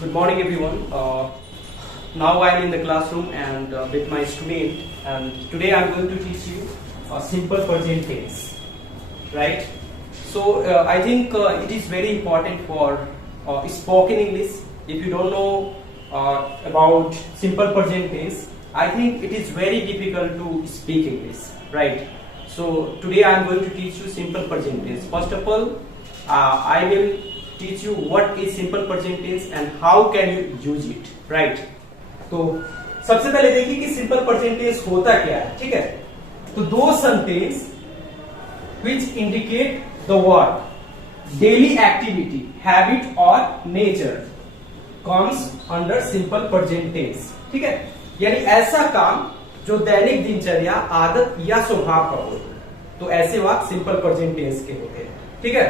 Good morning, everyone. Now I am in the classroom and with my student, and today I am going to teach you a simple present tense, right? So I think it is very important for spoken English. If you don't know about simple present tense, I think it is very difficult to speak English, right? So today I am going to teach you simple present tense. First of all, I will teach you what is simple present tense and how can you use it, right? तो सबसे पहले देखिए कि simple present tense होता क्या है, ठीक है? तो दो sentence which indicate the work daily activity, habit or nature comes under simple present tense, ठीक है? यानी ऐसा काम जो दैनिक दिनचर्या, आदत या स्वभाव का हो, तो ऐसे वाक्य सिंपल प्रेजेंट टेंस के होते हैं, ठीक है?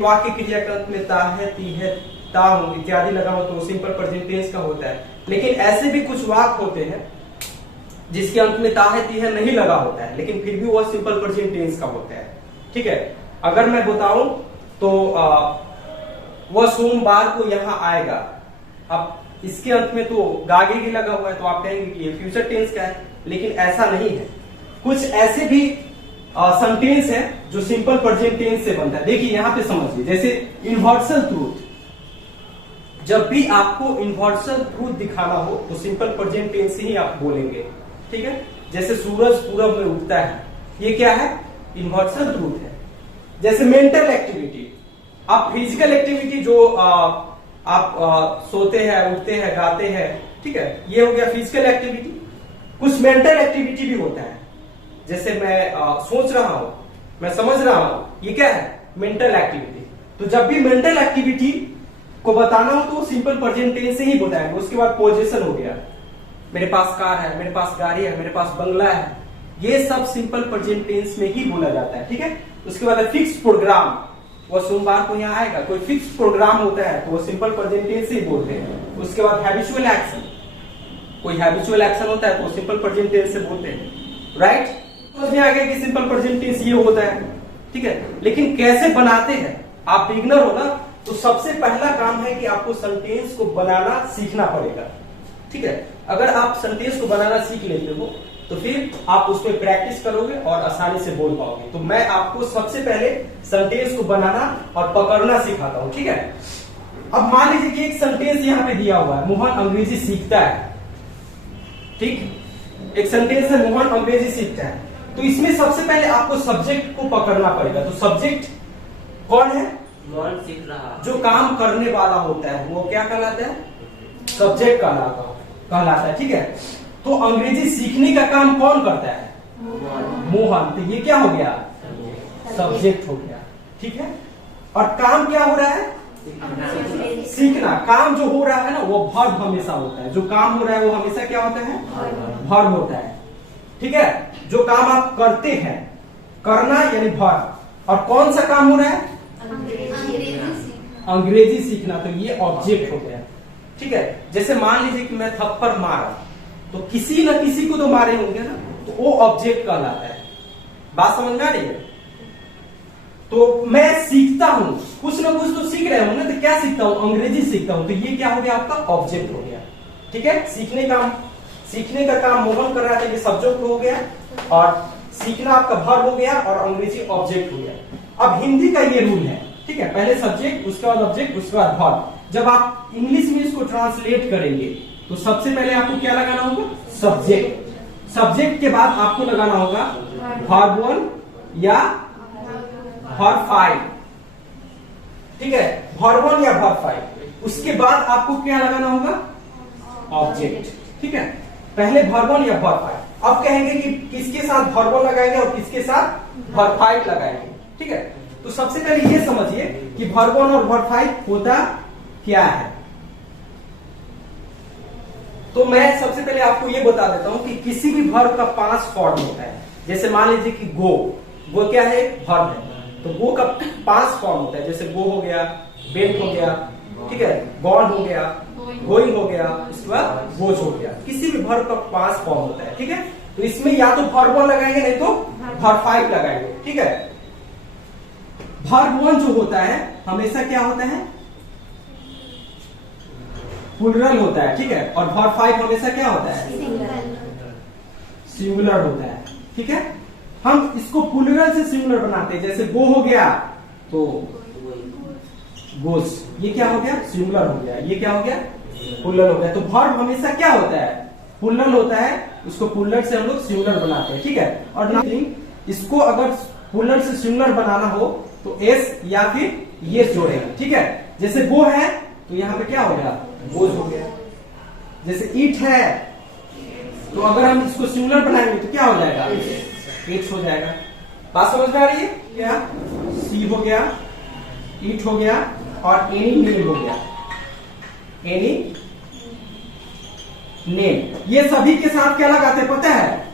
वाक्य क्रिया के अंत में ता है, ती है, ता हूं इत्यादि लगा हो तो सिंपल प्रेजेंट टेंस का होता है। लेकिन ऐसे भी कुछ वाक्य होते हैं जिसके अंत में ता है, ती है नहीं लगा होता है, लेकिन फिर भी वह सिंपल प्रेजेंट टेंस का होता है, ठीक है? अगर मैं बताऊं तो वह सोमवार को यहाँ आएगा। अब इसके अंत में तो गागे ही लगा हुआ है, तो आप कहेंगे कि ये फ्यूचर टेंस का है, लेकिन ऐसा नहीं है। कुछ ऐसे भी सेंटेंस है जो सिंपल प्रेजेंट टेंस से बनता है। देखिए यहां पे समझिए, जैसे यूनिवर्सल ट्रूथ। जब भी आपको यूनिवर्सल ट्रूथ दिखाना हो तो सिंपल प्रेजेंट टेंस से ही आप बोलेंगे, ठीक है? जैसे सूरज पूरब में उगता है, ये क्या है? यूनिवर्सल ट्रूथ है। जैसे मेंटल एक्टिविटी, आप फिजिकल एक्टिविटी जो आप सोते हैं, उठते हैं, गाते हैं, ठीक है, ये हो गया फिजिकल एक्टिविटी। कुछ मेंटल एक्टिविटी भी होता है, जैसे मैं सोच रहा हूं, मैं समझ रहा हूं, ये क्या है? Mental activity. तो जब भी मेंटल एक्टिविटी को बताना हो तो सिंपल प्रेजेंट टेंस से ही बताएंगे। उसके बाद पोजीशन हो गया, मेरे पास कार है, मेरे पास गाड़ी है, मेरे पास बंगला है, ये सब सिंपल प्रेजेंट टेंस में ही बोला जाता है, ठीक है? उसके बाद फिक्स प्रोग्राम, वो सोमवार को यहाँ आएगा, कोई फिक्स प्रोग्राम होता है तो वो सिंपल प्रेजेंट टेंस से ही बोलते हैं। उसके बाद हैबिचुअल एक्शन, कोई हैबिचुअल एक्शन होता है तो वो सिंपल प्रेजेंट टेंस से बोलते हैं, राइट? समझ में आ गया कि सिंपल प्रेजेंट टेंस ये होता है, ठीक है? लेकिन कैसे बनाते हैं? आप बिगिनर हो ना, तो सबसे पहला काम है कि आपको सेंटेंस को बनाना सीखना पड़ेगा, ठीक है? अगर आप सेंटेंस को बनाना सीख लेते हो तो फिर आप उस पर प्रैक्टिस करोगे और आसानी से बोल पाओगे। तो मैं आपको सबसे पहले सेंटेंस को बनाना और पकड़ना सिखाता हूं, ठीक है? अब मान लीजिए कि एक सेंटेंस यहां पे दिया हुआ है, मोहन अंग्रेजी सीखता है, ठीक? एक सेंटेंस है, मोहन अंग्रेजी सीखता है। तो इसमें सबसे पहले आपको सब्जेक्ट को पकड़ना पड़ेगा। तो सब्जेक्ट कौन है? मोहन सीख रहा। जो काम करने वाला होता है वो क्या कहलाता है? सब्जेक्ट कहलाता है, ठीक है? तो अंग्रेजी सीखने का काम कौन करता है? मोहन। तो ये क्या हो गया? सब्जेक्ट हो गया, ठीक है? और काम क्या हो रहा है? सीखना। काम जो हो रहा है ना वो वर्ब हमेशा होता है। जो काम हो रहा है वो हमेशा क्या होता है? वर्ब होता है, ठीक है? जो काम आप करते हैं, करना यानी वर्ब, और कौन सा काम हो रहा है? अंग्रेजी सीखना। तो ये ऑब्जेक्ट हो गया, ठीक है? जैसे मान लीजिए कि मैं थप्पड़ मारा, तो किसी न किसी को तो मारे होंगे ना, तो वो ऑब्जेक्ट कहलाता है। बात समझ में आ रही है? तो मैं सीखता हूं, कुछ ना कुछ तो सीख रहे हूं ना, तो क्या सीखता हूं? अंग्रेजी सीखता हूं। तो ये क्या हो गया? आपका ऑब्जेक्ट हो गया, ठीक है? सीखने का काम मोहन कर रहा था, ये सब्जेक्ट हो गया, और सीखना आपका वर्ब हो गया, और अंग्रेजी ऑब्जेक्ट हो गया। अब हिंदी का ये रूल है, ठीक है? पहले सब्जेक्ट, उसके बाद ऑब्जेक्ट, उसके बाद वर्ब। जब आप इंग्लिश में इसको ट्रांसलेट करेंगे तो सबसे पहले आपको क्या लगाना होगा? सब्जेक्ट। सब्जेक्ट के बाद आपको लगाना होगा वर्ब 1 या वर्ब 5, ठीक है? वर्ब 1 या वर्ब 5। उसके बाद आपको क्या लगाना होगा? ऑब्जेक्ट, ठीक है? पहले वर्ब 1 या वर्ब 5। अब कहेंगे कि किसके साथ वर्ब 1 लगाएंगे और किसके साथ वर्ब 5 लगाएंगे, ठीक है? तो सबसे पहले ये समझिए कि वर्ब 1 और वर्ब 5 होता क्या है। तो मैं सबसे पहले आपको ये बता देता हूं कि किसी भी वर्ब का 5 फॉर्म होता है। जैसे मान लीजिए कि गो क्या है? वर्ब है। तो गो का 5 फॉर्म होता है, जैसे गो हो गया, वेंट हो गया, ठीक है? गॉन हो गया, गोइंग हो गया, उसके बाद गोज हो गया। किसी भी वर्ब का 5 फॉर्म होता है, ठीक है? तो इसमें या तो वर्ब 1 लगाएंगे, नहीं तो वर्ब 5 लगाएंगे, ठीक है? वर्ब 1 जो होता है हमेशा क्या होता है? प्लूरल होता है, ठीक है। और वर्ब 5 हमेशा क्या होता है? सिंगुलर होता है, ठीक है। हम इसको प्लूरल से सिंगुलर बनाते हैं, जैसे गो हो गया तो गोस, ये क्या हो गया? सिंगुलर हो गया। ये क्या हो गया? प्लूरल हो गया। तो वर्ब हमेशा क्या होता है? प्लूरल होता है, उसको प्लूरल से हम लोग सिंगुलर बनाते हैं, ठीक है। और नथिंग, इसको अगर प्लूरल से सिंगुलर बनाना हो तो एस या फिर ये जोड़ेंगे, ठीक है। जैसे गो है तो यहाँ पे क्या हो गया? गोज हो गया। जैसे ईट है तो अगर हम इसको सिंगुलर बनाएंगे तो क्या हो जाएगा? ईट्स हो जाएगा। बात समझ में आ रही है क्या? सी हो गया, ईट हो गया और एनी नेम हो गया। एनी नेम, ये सभी के साथ क्या लगाते हैं पता है?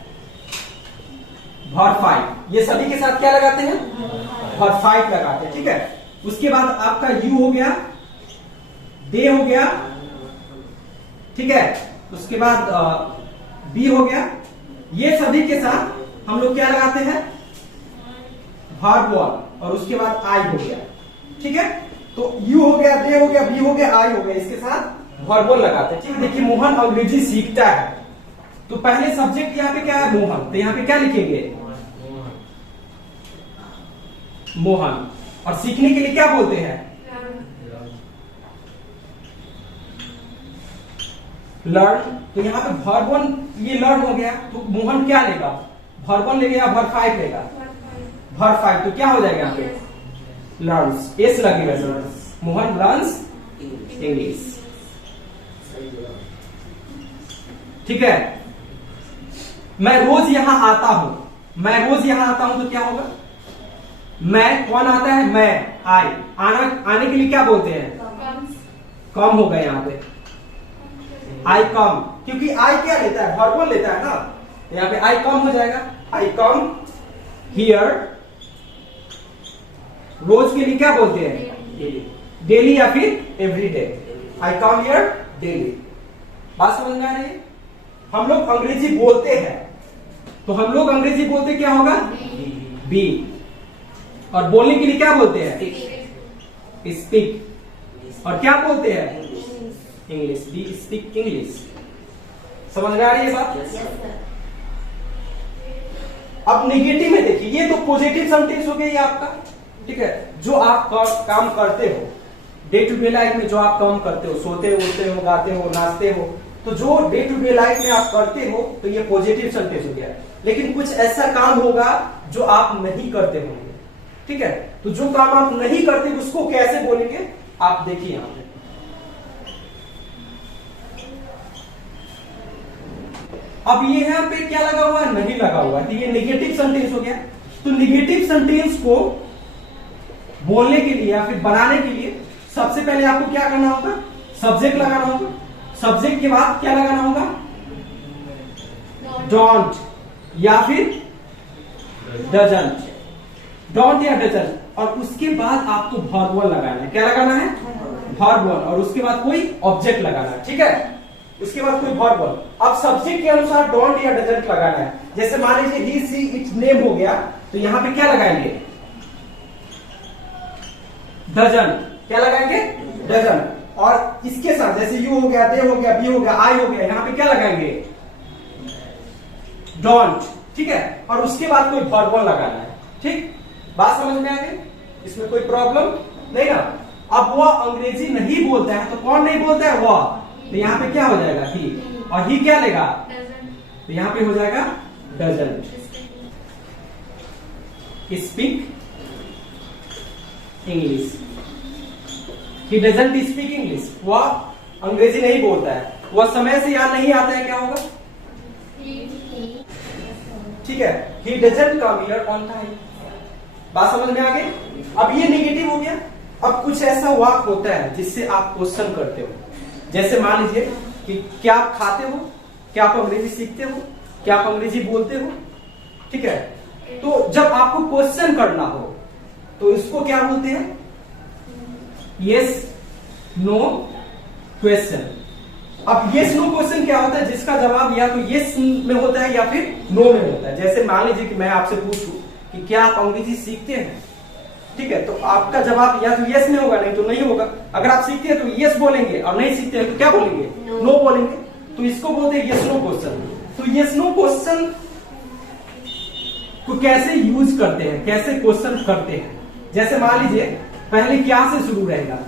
वर्ब 5। ये सभी के साथ क्या लगाते हैं? वर्ब 5 लगाते हैं, ठीक है। उसके बाद आपका यू हो गया, दे हो गया, ठीक है। उसके बाद बी हो गया। ये सभी के साथ हम लोग क्या लगाते हैं? वर्ब 1 और उसके बाद आई हो गया, ठीक है। तो यू हो गया, दे हो गया, बी हो गया, आई हो गया, इसके साथ वर्ब 1 लगाते हैं, ठीक है। देखिए मोहन अंग्रेजी सीखता है, तो पहले सब्जेक्ट यहाँ पे क्या है? मोहन। तो यहाँ पे क्या लिखेंगे? मोहन। और सीखने के लिए क्या बोलते हैं? लर्न। तो यहाँ पे वर्ब 1 ये लर्न हो गया, तो मोहन क्या लेगा? वर्ब 1 लेगा या वर्ब 5 लेगा? वर्ब 5। तो क्या हो जाएगा यहाँ पे? लर्न्स, एस लगेगा सर। मोहन लर्न्स इंग्लिश, ठीक है। मैं रोज यहां आता हूं, मैं रोज यहां आता हूं तो क्या होगा? मैं, कौन आता है? मैं, आई। आने के लिए क्या बोलते हैं? कम होगा यहाँ पे, आई कम, क्योंकि आई क्या लेता है? वर्ब 1 लेता है ना, तो यहाँ पे आई कम हो जाएगा। आई कम हियर। रोज के लिए क्या बोलते हैं? डेली या फिर every day. I come here daily. बात समझ में आ रही है? हम लोग अंग्रेजी बोलते हैं, तो हम लोग अंग्रेजी बोलते क्या होगा? बी। और बोलने के लिए क्या बोलते हैं? स्पीक। और क्या बोलते हैं? इंग्लिश। Be speak English. समझ में आ रही है बात? अब नेगेटिव में देखिए, ये तो पॉजिटिव सेंटेंस हो गया ये आपका, ठीक है। जो आप काम करते हो डे टू डे लाइफ में, जो आप काम करते हो, सोते उठते हो, गाते हो, नाचते हो, तो जो डे टू डे लाइफ में आप करते हो तो ये पॉजिटिव सेंटेंस हो गया। लेकिन कुछ ऐसा काम होगा जो आप नहीं करते होंगे, ठीक है। तो जो काम आप नहीं करते उसको कैसे बोलेंगे आप देखिए यहां पे। अब ये यहाँ पे क्या लगा हुआ है? नहीं लगा हुआ है, तो ये नेगेटिव सेंटेंस हो गया। तो नेगेटिव सेंटेंस को बोलने के लिए या फिर बनाने के लिए सबसे पहले आपको क्या करना होगा? सब्जेक्ट लगाना होगा। सब्जेक्ट के बाद क्या लगाना होगा? डोंट या फिर डजंट। डोंट या डजंट। और उसके बाद आपको वर्ब 1 लगाना है। क्या लगाना है? वर्ब 1। और उसके बाद कोई ऑब्जेक्ट लगाना है, ठीक है। उसके बाद कोई वर्ब 1। अब सब्जेक्ट के अनुसार डोंट या डजंट लगाना है। जैसे मान लीजिए ही सी इट्स नेम हो गया, तो यहां पे क्या लगाएंगे? डजंट। क्या लगाएंगे? डजंट। और इसके साथ जैसे यू हो गया, दे हो गया, बी हो गया, आई हो गया, यहां पे क्या लगाएंगे? डोंट, ठीक है। और उसके बाद कोई वर्ब 1 लगाना है, ठीक। बात समझ में आ गई? इसमें कोई प्रॉब्लम नहीं ना। अब वह अंग्रेजी नहीं बोलता है, तो कौन नहीं बोलता है? वह। तो यहाँ पे क्या हो जाएगा? ही। और ही क्या लेगा? तो यहाँ पे हो जाएगा doesn't speak English. He doesn't speak English. वह अंग्रेजी नहीं बोलता है, वह समय से याद नहीं आता है, क्या होगा? ठीक है। He doesn't come here on time. बात समझ में आ गई? अब ये नेगेटिव हो गया। अब कुछ ऐसा वाक्य होता है जिससे आप क्वेश्चन करते हो। जैसे मान लीजिए कि क्या आप खाते हो? क्या आप अंग्रेजी सीखते हो? क्या आप अंग्रेजी बोलते हो? ठीक है। तो जब आपको क्वेश्चन करना हो तो इसको क्या बोलते हैं? Yes no question. अब यस नो क्वेश्चन क्या होता है? जिसका जवाब या तो यस में होता है या फिर नो में होता है। जैसे मान लीजिए कि मैं आपसे पूछूं कि क्या आप अंग्रेजी सीखते हैं, ठीक है, तो आपका जवाब या तो यस में होगा, नहीं तो नहीं होगा। अगर आप सीखते हैं तो यस बोलेंगे और नहीं सीखते हैं तो क्या बोलेंगे? नो बोलेंगे। तो इसको बोलते हैं यस नो क्वेश्चन। तो यस नो क्वेश्चन को कैसे यूज करते हैं, कैसे क्वेश्चन करते हैं? जैसे मान लीजिए पहले क्या से शुरू रहेगा?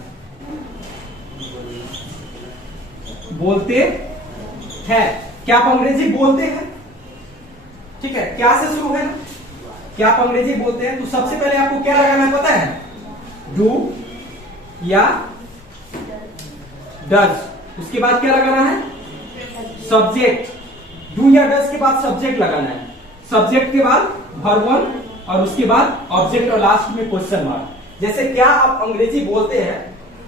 बोलते हैं। क्या आप अंग्रेजी बोलते हैं? ठीक है, क्या से शुरू है ना? क्या आप अंग्रेजी बोलते हैं? तो सबसे पहले आपको क्या लगाना है पता है? डू या डज। उसके बाद क्या लगाना है? सब्जेक्ट। डू या डज के बाद सब्जेक्ट लगाना है, सब्जेक्ट के बाद वर्ब वन और उसके बाद ऑब्जेक्ट और लास्ट में क्वेश्चन मार्क। जैसे क्या आप अंग्रेजी बोलते हैं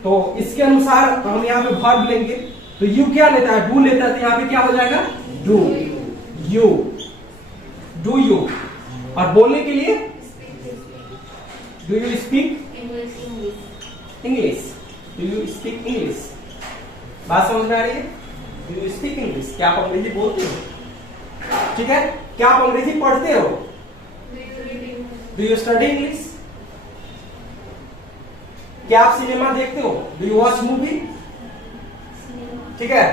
तो इसके अनुसार हम यहाँ पे वर्ब लेंगे। तो यू क्या लेता है? डू लेता है, तो यहाँ पे क्या हो जाएगा? Do you, do you. और बोलने के लिए do you speak English, do you speak English. बात समझ में आ रही है? डू यू स्पीक इंग्लिश, क्या आप अंग्रेजी बोलते हो? ठीक है, क्या आप अंग्रेजी पढ़ते हो? Do you study English? क्या आप सिनेमा देखते हो? Do you watch movie? ठीक है,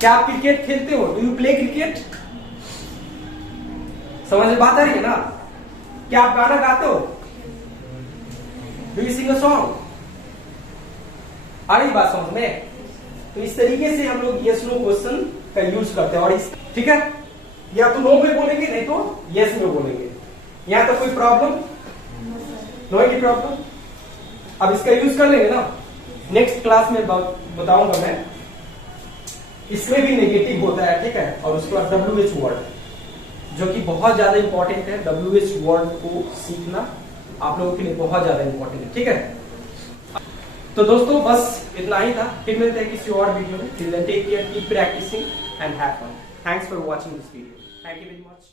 क्या आप क्रिकेट खेलते हो? Do you play cricket? समझ में बात आ रही है ना? क्या आप गाना गाते हो? Do you sing a song? आ रही बात समझ में? तो इस तरीके से हम लोग यस नो क्वेश्चन का यूज करते हैं। और इस ठीक है, या तो नो में बोलेंगे नहीं तो यस में बोलेंगे। यहां तो कोई प्रॉब्लम? No any problem. अब इसका यूज कर लेंगे ना, नेक्स्ट क्लास में बताऊंगा मैं। इसमें भी नेगेटिव होता है, ठीक है। और उसके बाद WH वर्ड, जो कि बहुत ज्यादा इंपॉर्टेंट है। WH वर्ड को सीखना आप लोगों के लिए बहुत ज्यादा इंपॉर्टेंट है, ठीक है। तो दोस्तों बस इतना ही था, फिर मिलते हैं किसी और वीडियो में। Till then take care, keep practising and have fun. Thanks for watching this video. Thank you very much.